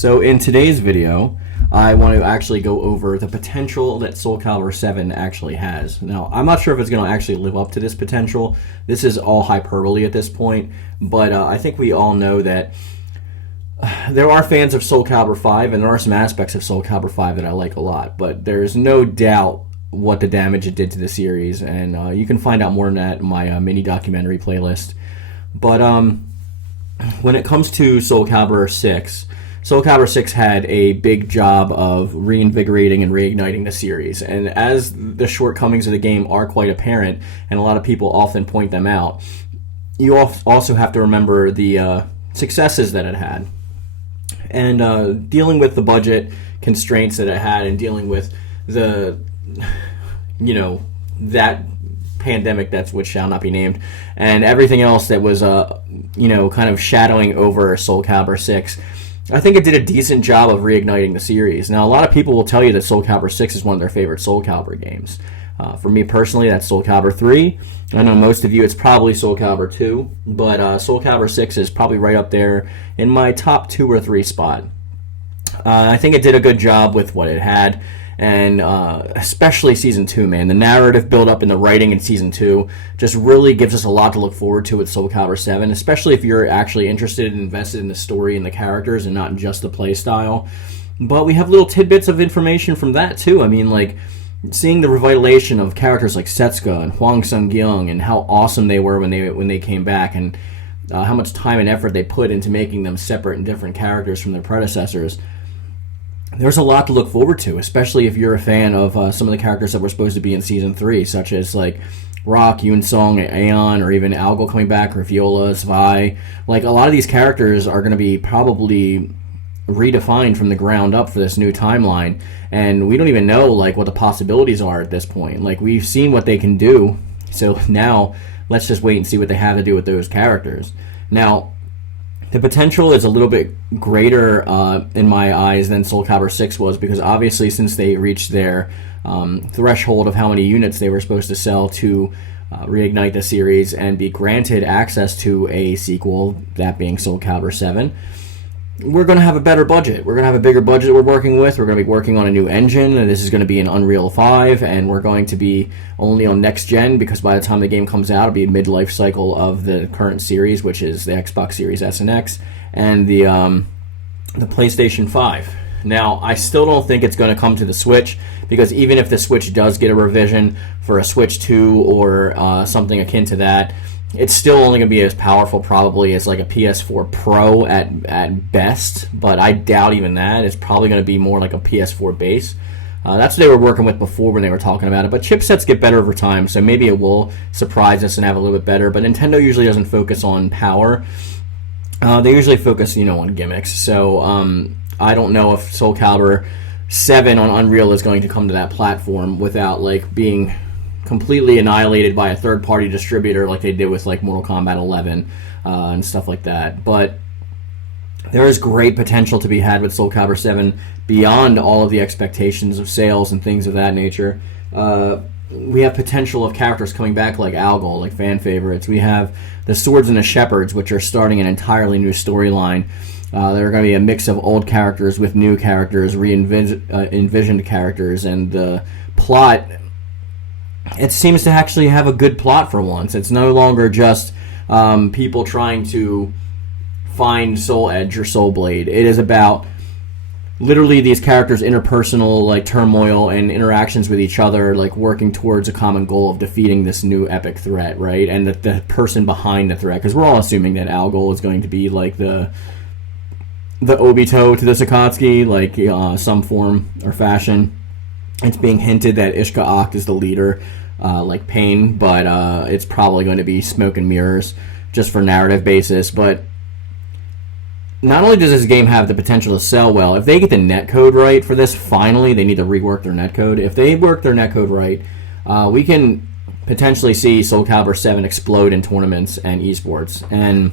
So in today's video, I want to actually go over the potential that Soul Calibur 7 actually has. Now, I'm not sure if it's going to actually live up to this potential. This is all hyperbole at this point, but I think we all know that there are fans of Soul Calibur 5, and there are some aspects of Soul Calibur 5 that I like a lot, but there's no doubt what the damage it did to the series, and you can find out more on that in my mini documentary playlist. But when it comes to Soul Calibur 6, Soul Calibur 6 had a big job of reinvigorating and reigniting the series, and as the shortcomings of the game are quite apparent, and a lot of people often point them out, you also have to remember the successes that it had. And dealing with the budget constraints that it had, and dealing with the, that pandemic that's which shall not be named, and everything else that was, kind of shadowing over Soul Calibur 6, I think it did a decent job of reigniting the series. Now, a lot of people will tell you that Soul Calibur 6 is one of their favorite Soul Calibur games. For me personally, that's Soul Calibur 3. I know most of you, it's probably Soul Calibur 2, but Soul Calibur 6 is probably right up there in my top 2 or 3 spot. I think it did a good job with what it had, and especially Season 2, man. The narrative build-up and the writing in Season 2 just really gives us a lot to look forward to with Soul Calibur 7, especially if you're actually interested and invested in the story and the characters and not just the play style. But we have little tidbits of information from that, too. I mean, like, seeing the revitalization of characters like Setsuka and Hwang Sung-gyung and how awesome they were when they came back, and how much time and effort they put into making them separate and different characters from their predecessors. There's a lot to look forward to, especially if you're a fan of some of the characters that were supposed to be in Season 3, such as like Rock, Yoon-Sung, Aeon, or even Algo coming back, or Viola, SCVI. Like, a lot of these characters are going to be probably redefined from the ground up for this new timeline, and we don't even know like what the possibilities are at this point. Like, we've seen what they can do, so now let's just wait and see what they have to do with those characters. Now, the potential is a little bit greater in my eyes than Soul Calibur 6 was, because obviously since they reached their threshold of how many units they were supposed to sell to reignite the series and be granted access to a sequel, that being Soul Calibur 7, we're going to have a better budget. We're going to have a bigger budget we're working with. We're going to be working on a new engine, and this is going to be an Unreal 5, and we're going to be only on next gen, because by the time the game comes out, it'll be a mid-life cycle of the current series, which is the Xbox Series S and X, and the PlayStation 5. Now, I still don't think it's going to come to the Switch, because even if the Switch does get a revision for a Switch 2 or something akin to that, it's still only going to be as powerful probably as like a PS4 Pro at best, but I doubt even that. It's probably going to be more like a PS4 base. That's what they were working with before when they were talking about it, but chipsets get better over time, so maybe it will surprise us and have a little bit better, but Nintendo usually doesn't focus on power. They usually focus, on gimmicks, so I don't know if Soul Calibur 7 on Unreal is going to come to that platform without like being completely annihilated by a third-party distributor like they did with like Mortal Kombat 11 and stuff like that. But there is great potential to be had with Soul Calibur 7 beyond all of the expectations of sales and things of that nature. We have potential of characters coming back like Algol, like fan favorites. We have the Swords and the Shepherds, which are starting an entirely new storyline. They're going to be a mix of old characters with new characters, envisioned characters, and the plot, it seems to actually have a good plot for once. It's no longer just people trying to find Soul Edge or Soul Blade. It is about literally these characters' interpersonal like turmoil and interactions with each other, like working towards a common goal of defeating this new epic threat, right? And the person behind the threat, because we're all assuming that Algol is going to be like the Obito to the Sakatsuki, like some form or fashion. It's being hinted that Ishka Akt is the leader, like Pain, but it's probably going to be smoke and mirrors just for narrative basis. But not only does this game have the potential to sell well, if they get the netcode right for this, finally, they need to rework their netcode. If they work their netcode right, we can potentially see Soul Calibur 7 explode in tournaments and esports. And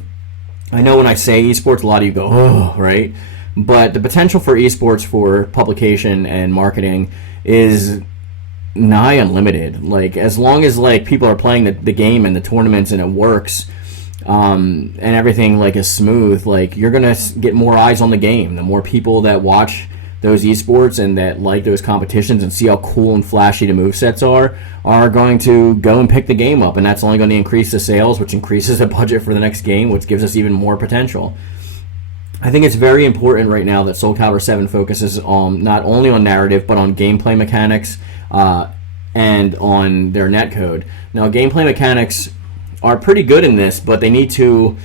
I know when I say esports, a lot of you go, oh, right? But the potential for esports for publication and marketing is nigh unlimited. Like, as long as like people are playing the game and the tournaments and it works, and everything like is smooth, like you're gonna get more eyes on the game. The more people that watch those esports and that like those competitions and see how cool and flashy the movesets are going to go and pick the game up, and that's only going to increase the sales, which increases the budget for the next game, which gives us even more potential. I think it's very important right now that Soul Calibur 7 focuses on not only on narrative but on gameplay mechanics and on their netcode. Now, gameplay mechanics are pretty good in this, but they need to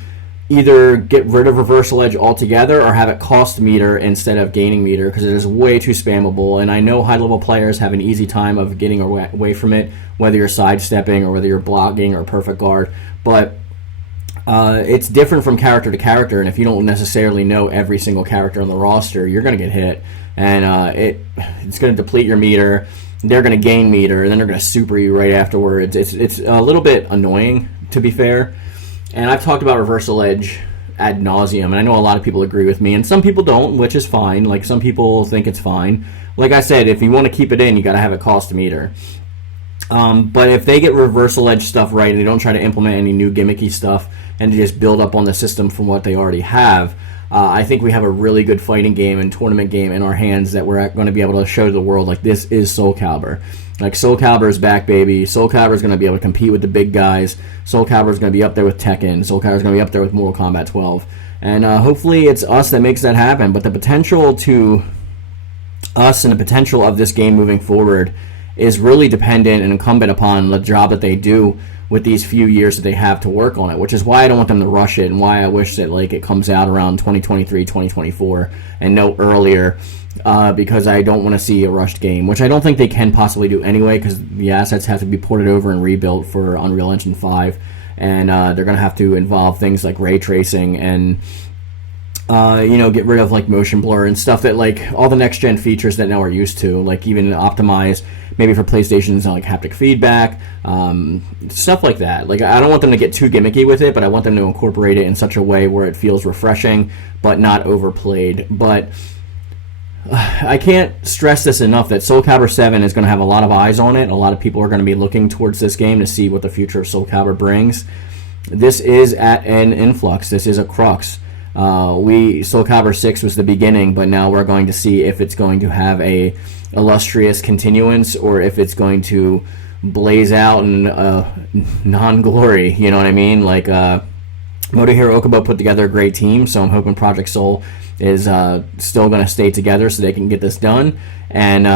either get rid of reversal edge altogether or have it cost meter instead of gaining meter, because it is way too spammable, and I know high level players have an easy time of getting away from it, whether you're sidestepping or whether you're blocking or perfect guard, but it's different from character to character, and if you don't necessarily know every single character on the roster, you're going to get hit, and it's going to deplete your meter. They're going to gain meter, and then they're going to super you right afterwards. It's a little bit annoying, to be fair. And I've talked about reversal edge ad nauseum, and I know a lot of people agree with me, and some people don't, which is fine. Like, some people think it's fine. Like I said, if you want to keep it in, you got to have it cost a meter. But if they get reversal edge stuff right, and they don't try to implement any new gimmicky stuff, and just build up on the system from what they already have, I think we have a really good fighting game and tournament game in our hands that we're going to be able to show to the world, like, this is Soul Calibur. Like, Soul Calibur is back, baby. Soul Calibur is going to be able to compete with the big guys. Soul Calibur is going to be up there with Tekken. Soul Calibur is going to be up there with Mortal Kombat 12. And hopefully it's us that makes that happen. But the potential to us and the potential of this game moving forward is really dependent and incumbent upon the job that they do with these few years that they have to work on it, which is why I don't want them to rush it, and why I wish that, like, it comes out around 2023, 2024, and no earlier, because I don't want to see a rushed game, which I don't think they can possibly do anyway, because the assets have to be ported over and rebuilt for Unreal Engine 5, and they're going to have to involve things like ray tracing and get rid of, like, motion blur and stuff that, like, all the next gen features that now we're used to, like even optimize maybe for PlayStation's like haptic feedback, stuff like that. Like, I don't want them to get too gimmicky with it, but I want them to incorporate it in such a way where it feels refreshing but not overplayed. But I can't stress this enough that Soul Calibur 7 is going to have a lot of eyes on it. A lot of people are going to be looking towards this game to see what the future of Soul Calibur brings. This is at an influx. This is a crux. Soul Calibur 6 was the beginning, but now we're going to see if it's going to have a illustrious continuance or if it's going to blaze out in non-glory, you know what I mean? Like, Motohiro Okubo put together a great team, so I'm hoping Project Soul is still going to stay together so they can get this done. And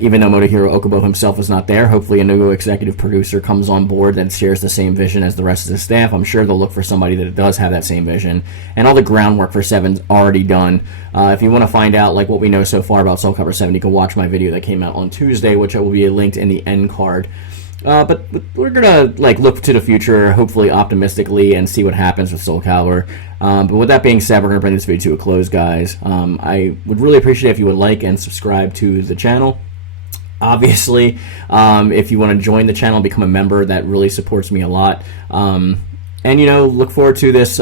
even though Motohiro Okubo himself is not there, hopefully a new executive producer comes on board that shares the same vision as the rest of the staff. I'm sure they'll look for somebody that does have that same vision. And all the groundwork for 7's already done. If you want to find out, like, what we know so far about Soul Calibur 7, you can watch my video that came out on Tuesday, which will be linked in the end card. But we're going to, like, look to the future, hopefully optimistically, and see what happens with Soul Calibur. But with that being said, we're going to bring this video to a close, guys. I would really appreciate it if you would like and subscribe to the channel. Obviously, if you want to join the channel and become a member, that really supports me a lot. And, look forward to this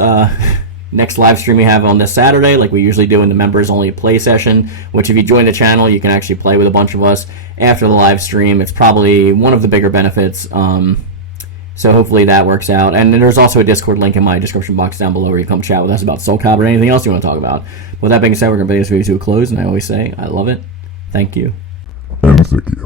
next live stream we have on this Saturday, like we usually do in the members-only play session, which if you join the channel, you can actually play with a bunch of us after the live stream. It's probably one of the bigger benefits. So hopefully that works out. And then there's also a Discord link in my description box down below where you come chat with us about Soul Calibur or anything else you want to talk about. With that being said, we're going to bring this video to a close, and I always say, I love it. Thank you. And thank you.